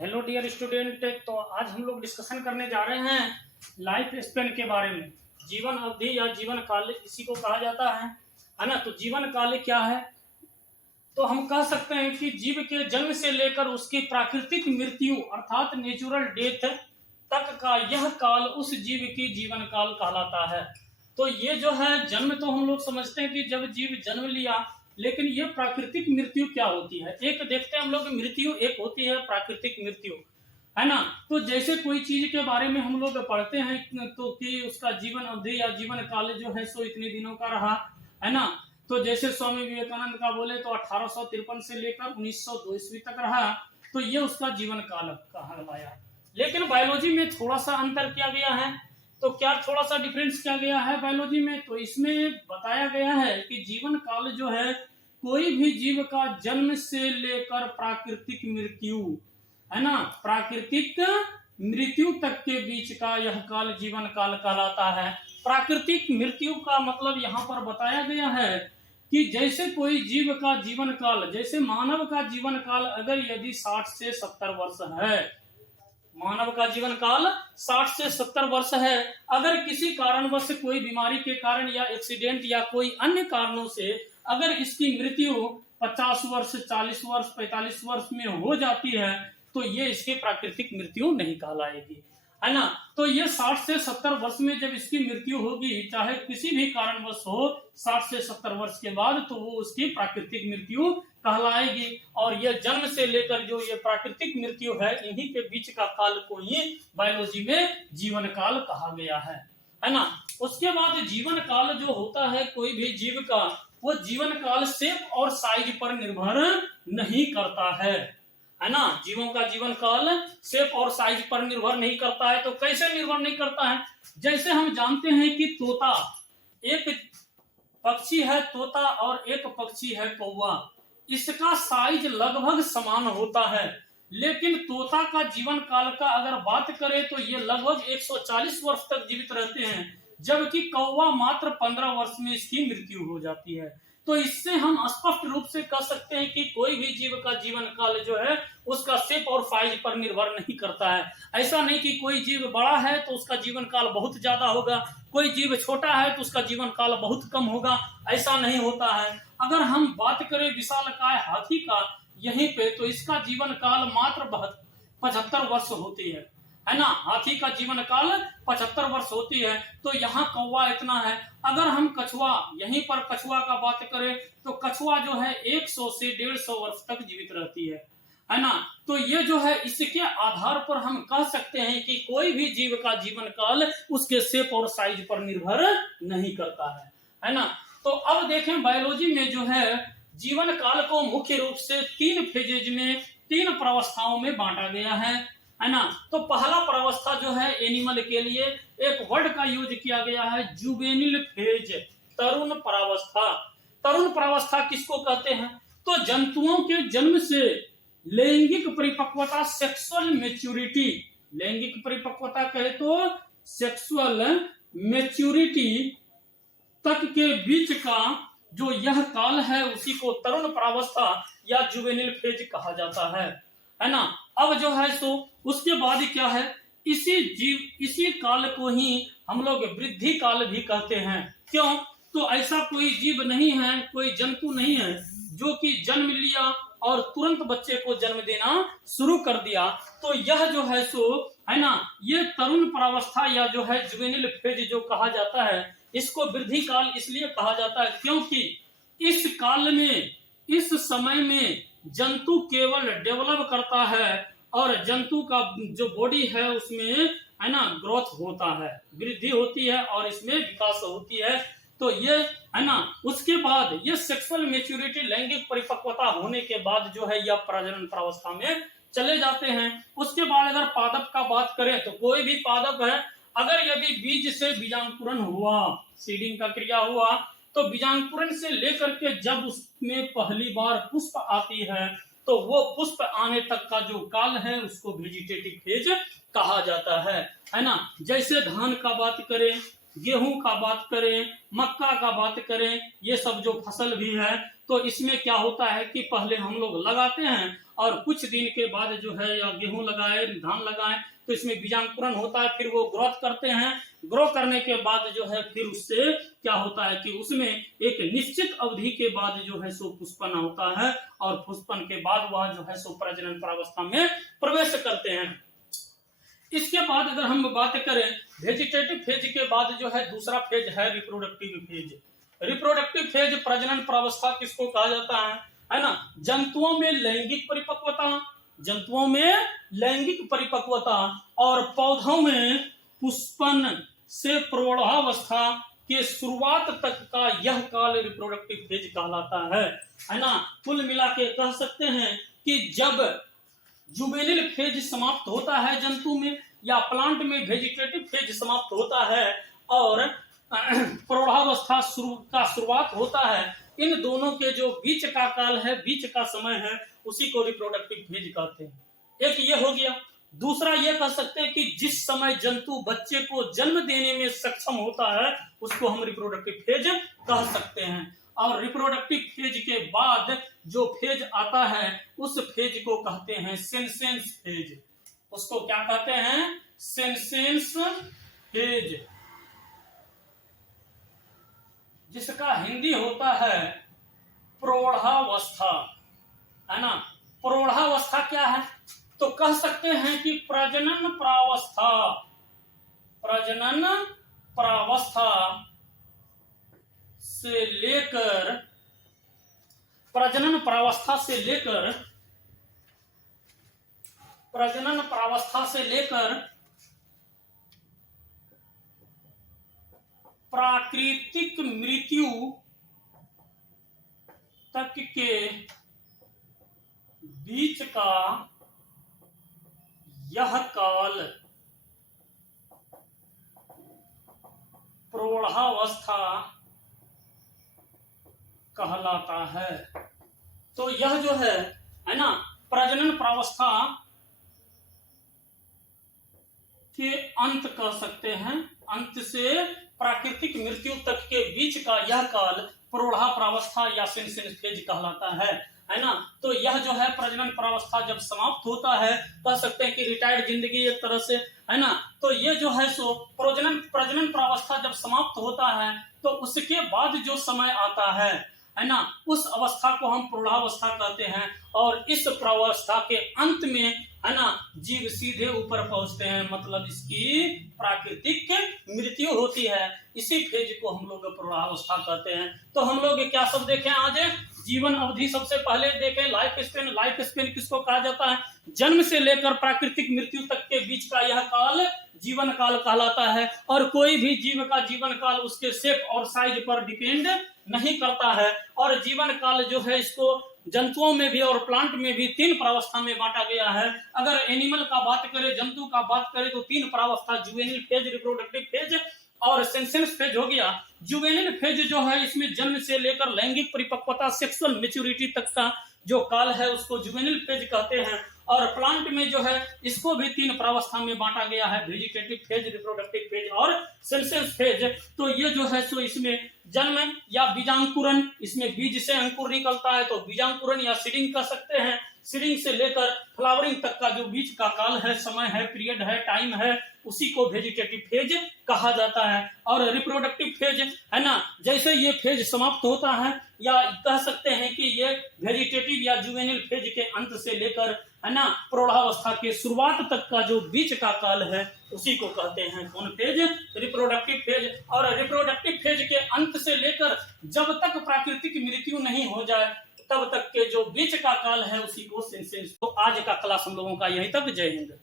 Hello dear student. तो आज हम लोग डिस्कशन करने जा रहे हैं लाइफ स्पेन के बारे में। जीवन अवधि या जीवन काल इसी को कहा जाता है ना। तो जीवन काल क्या है? तो हम कह सकते हैं कि जीव के जन्म से लेकर उसकी प्राकृतिक मृत्यु अर्थात नेचुरल डेथ तक का यह काल उस जीव की जीवन काल कहलाता है। तो ये जो है जन्म तो हम लोग समझते हैं कि जब जीव जन्म लिया, लेकिन ये प्राकृतिक मृत्यु क्या होती है? एक देखते हैं हम लोग, मृत्यु एक होती है प्राकृतिक मृत्यु, है ना। तो जैसे कोई चीज के बारे में हम लोग पढ़ते हैं तो कि उसका जीवन अवधि या जीवन काल जो है सो इतने दिनों का रहा, है ना। तो जैसे स्वामी विवेकानंद का बोले तो 1853 से लेकर 1902 ईस्वी तक रहा, तो ये उसका जीवन काल कहलाया। लेकिन बायोलॉजी में थोड़ा सा अंतर किया गया है। तो क्या थोड़ा सा डिफरेंस किया गया है बायोलॉजी में? तो इसमें बताया गया है कि जीवन काल जो है कोई भी जीव का जन्म से लेकर प्राकृतिक मृत्यु, है ना, प्राकृतिक मृत्यु तक के बीच का यह काल जीवन काल कहलाता है। प्राकृतिक मृत्यु का मतलब यहाँ पर बताया गया है कि जैसे कोई जीव का जीवन काल, जैसे मानव का जीवन काल अगर यदि 60 से 70 वर्ष है, मानव का जीवन काल 60 से 70 वर्ष है, अगर किसी कारणवश कोई बीमारी के कारण या एक्सीडेंट या कोई अन्य कारणों से अगर इसकी मृत्यु 50 वर्ष, 40 वर्ष, 45 वर्ष में हो जाती है, तो ये इसकी प्राकृतिक मृत्यु नहीं कहलाएगी, है ना। तो ये 60 से 70 वर्ष में जब इसकी मृत्यु होगी, चाहे किसी भी कारणवश हो 60 से 70 वर्ष के बाद, तो वो उसकी प्राकृतिक मृत्यु कहलाएगी। और ये जन्म से लेकर जो ये प्राकृतिक मृत्यु है, इन्हीं के बीच का काल को ही बायोलॉजी में जीवन काल कहा गया है ना। उसके बाद जीवन काल जो होता है कोई भी जीव का, वो जीवन काल शेप और साइज पर निर्भर नहीं करता है ना। जीवों का जीवन काल शेप और साइज पर निर्भर नहीं करता है। तो कैसे निर्भर नहीं करता है? जैसे हम जानते हैं कि तोता, एक पक्षी है तोता और एक पक्षी है कौवा, इसका साइज लगभग समान होता है, लेकिन तोता का जीवन काल का अगर बात करें तो ये लगभग 140 वर्ष तक जीवित रहते हैं, जबकि कौवा मात्र 15 वर्ष में इसकी मृत्यु हो जाती है। तो इससे हम स्पष्ट रूप से कह सकते हैं कि कोई भी जीव का जीवन काल जो है उसका शेप और साइज पर निर्भर नहीं करता है। ऐसा नहीं कि कोई जीव बड़ा है तो उसका जीवन काल बहुत ज्यादा होगा, कोई जीव छोटा है तो उसका जीवन काल बहुत कम होगा, ऐसा नहीं होता है। अगर हम बात करें विशालकाय हाथी का यहीं पे, तो इसका जीवन काल मात्र 75 वर्ष होती है ना। हाथी का जीवन काल 75 वर्ष होती है। तो यहाँ कौवा इतना है। अगर हम कछुआ, यहीं पर कछुआ का बात करें तो कछुआ जो है 100 से 150 वर्ष तक जीवित रहती है ना। तो ये जो है इसके आधार पर हम कह सकते हैं कि कोई भी जीव का जीवन काल उसके शेप और साइज पर निर्भर नहीं करता है ना। तो अब देखें बायोलॉजी में जो है जीवन काल को मुख्य रूप से 3 फेजेज में, 3 प्रावस्थाओं में बांटा गया है ना। तो पहला प्रावस्था जो है एनिमल के लिए एक वर्ड का यूज किया गया है, जुवेनिल फेज, तरुण प्रावस्था। तरुण प्रावस्था किसको कहते हैं? तो जंतुओं के जन्म से लैंगिक परिपक्वता, सेक्सुअल मैच्योरिटी, लैंगिक परिपक्वता कहे तो सेक्सुअल मैच्योरिटी तक के बीच का जो यह काल है उसी को तरुण प्रावस्था या जुवेनिल फेज कहा जाता है ना। अब जो है सो उसके बाद क्या है, इसी काल को ही हम लोग वृद्धि काल भी कहते हैं। क्यों? तो ऐसा कोई जीव नहीं है, कोई जंतु नहीं है जो कि जन्म लिया और तुरंत बच्चे को जन्म देना शुरू कर दिया। तो यह जो है सो, है ना, ये तरुण प्रावस्था या जो है जुवेनिल फेज जो कहा जाता है, इसको वृद्धि काल इसलिए कहा जाता है क्योंकि इस काल में, इस समय में जंतु केवल डेवलप करता है और जंतु का जो बॉडी है उसमें, है ना, ग्रोथ होता है, वृद्धि होती है और इसमें विकास होती है। तो ये, है ना, उसके बाद ये सेक्सुअल मैच्योरिटी, लैंगिक परिपक्वता होने के बाद जो है यह प्रजनन प्रावस्था में चले जाते हैं। उसके बाद अगर पादप का बात करें तो कोई भी पादप है, अगर यदि बीज से बीजांकुरण हुआ, सीडिंग का क्रिया हुआ, तो बीजांकुरण से लेकर के जब उसमें पहली बार पुष्प आती है, तो वो पुष्प आने तक का जो काल है उसको वेजिटेटिव फेज कहा जाता है ना। जैसे धान का बात करें गेहूं का बात करें, मक्का का बात करें, ये सब जो फसल भी है, तो इसमें क्या होता है कि पहले हम लोग लगाते हैं और कुछ दिन के बाद जो है या गेहूं लगाए, धान लगाए, तो इसमें बीजांकुरण होता है, फिर वो ग्रोथ करते हैं। ग्रो करने के बाद जो है फिर उससे क्या होता है कि उसमें एक निश्चित अवधि के बाद जो है सो पुष्पन होता है, और पुष्पन के बाद वह जो है सो प्रजनन प्रावस्था में प्रवेश करते हैं। इसके बाद अगर हम बात करें वेजिटेटिव फेज के बाद जो है दूसरा फेज है रिप्रोडक्टिव फेज। रिप्रोडक्टिव फेज प्रजनन प्रावस्था किसको कहा जाता है ना? जंतुओं में लैंगिक परिपक्वता, जंतुओं में लैंगिक परिपक्वता और पौधों में पुष्पन से प्रौढ़ावस्था के शुरुआत तक का यह काल रिप्रोडक्टिव फेज कहलाता है ना? कुल मिला के कह सकते हैं कि जब जुवेनिल फेज समाप्त होता है जंतु में या प्लांट में वेजिटेटिव फेज समाप्त होता है और प्रौढ़ावस्था का शुरुआत होता है, इन दोनों के जो बीच का काल है, बीच का समय है, उसी को रिप्रोडक्टिव फेज कहते हैं। एक ये हो गया। दूसरा ये कह सकते हैं कि जिस समय जंतु बच्चे को जन्म देने में सक्षम होता है उसको हम रिप्रोडक्टिव फेज कह सकते हैं। और रिप्रोडक्टिव फेज के बाद जो फेज आता है उस फेज को कहते हैं सेंसेंस फेज। उसको क्या कहते हैं? सेंसेंस फेज, जिसका हिंदी होता है प्रौढ़ावस्था, है ना? प्रौढ़ावस्था क्या है? तो कह सकते हैं कि प्रजनन प्रावस्था, प्रजनन प्रावस्था से लेकर प्रजनन प्रावस्था से लेकर प्रजनन प्रावस्था से लेकर प्राकृतिक मृत्यु तक के बीच का यह काल प्रौढ़ावस्था कहलाता है। तो यह जो है ना, प्रजनन प्रावस्था के अंत कह सकते हैं, अंत से प्राकृतिक मृत्यु तक के बीच का यह काल प्रौढ़ा प्रावस्था या सेंसेंस फेज कहलाता है ना? तो यह जो है प्रजनन प्रावस्था जब समाप्त होता है, कह सकते हैं कि रिटायर्ड जिंदगी एक तरह से, है ना? तो ये जो है सो प्रजनन प्रावस्था जब समाप्त होता है तो उसके बाद जो समय आता है ना, उस अवस्था को हम प्रौढ़ावस्था कहते हैं। और इस प्रावस्था के अंत में, है ना, जीव सीधे ऊपर पहुंचते हैं, मतलब इसकी प्राकृतिक मृत्यु होती है। इसी फेज को हम लोग प्रौढ़ावस्था कहते हैं। तो हम लोग क्या सब देखें आज? जीवन अवधि सबसे पहले देखें लाइफ स्पेन। लाइफ स्पेन किसको कहा जाता है? जन्म से लेकर प्राकृतिक मृत्यु तक के बीच का यह काल जीवन काल कहलाता है। और कोई भी जीव का जीवन काल उसके शेप और साइज पर डिपेंड नहीं करता है। और जीवन काल जो है इसको जंतुओं में भी और प्लांट में भी 3 प्रावस्था में बांटा गया है। अगर एनिमल का बात करें, जंतु का बात करें, तो 3 प्रावस्था, जुवेनिल फेज, रिप्रोडक्टिव फेज और सेंसेंस फेज हो गया। जुवेनिल फेज जो है इसमें जन्म से लेकर लैंगिक परिपक्वता, सेक्सुअल मैच्योरिटी तक का जो काल है उसको जुवेनिल फेज कहते हैं। और प्लांट में जो है इसको भी 3 प्रावस्था में बांटा गया है, वेजिटेटिव फेज, रिप्रोडक्टिव फेज और सेंसेंस फेज। तो ये जो है सो इसमें जन्म या बीजांकुरण, इसमें बीज से अंकुर निकलता है तो बीजांकुरण या सीडिंग कह सकते हैं। सीडिंग से लेकर फ्लावरिंग तक का जो बीच का काल है, समय है, पीरियड है, टाइम है, उसी को वेजिटेटिव फेज कहा जाता है। और रिप्रोडक्टिव फेज, है ना, जैसे ये फेज समाप्त होता है, या कह सकते हैं कि ये वेजिटेटिव या जुवेनिल फेज के अंत से लेकर, है ना, प्रौढ़ावस्था के शुरुआत तक का जो बीच का काल है उसी को कहते हैं कौन फेज? Reproductive phase. और रिप्रोडक्टिव फेज के अंत से लेकर जब तक प्राकृतिक मृत्यु नहीं हो जाए तब तक के जो बीच का काल है उसी को सेंसेंस। तो आज का क्लास हम लोगों का यहीं तक। जय हिंद।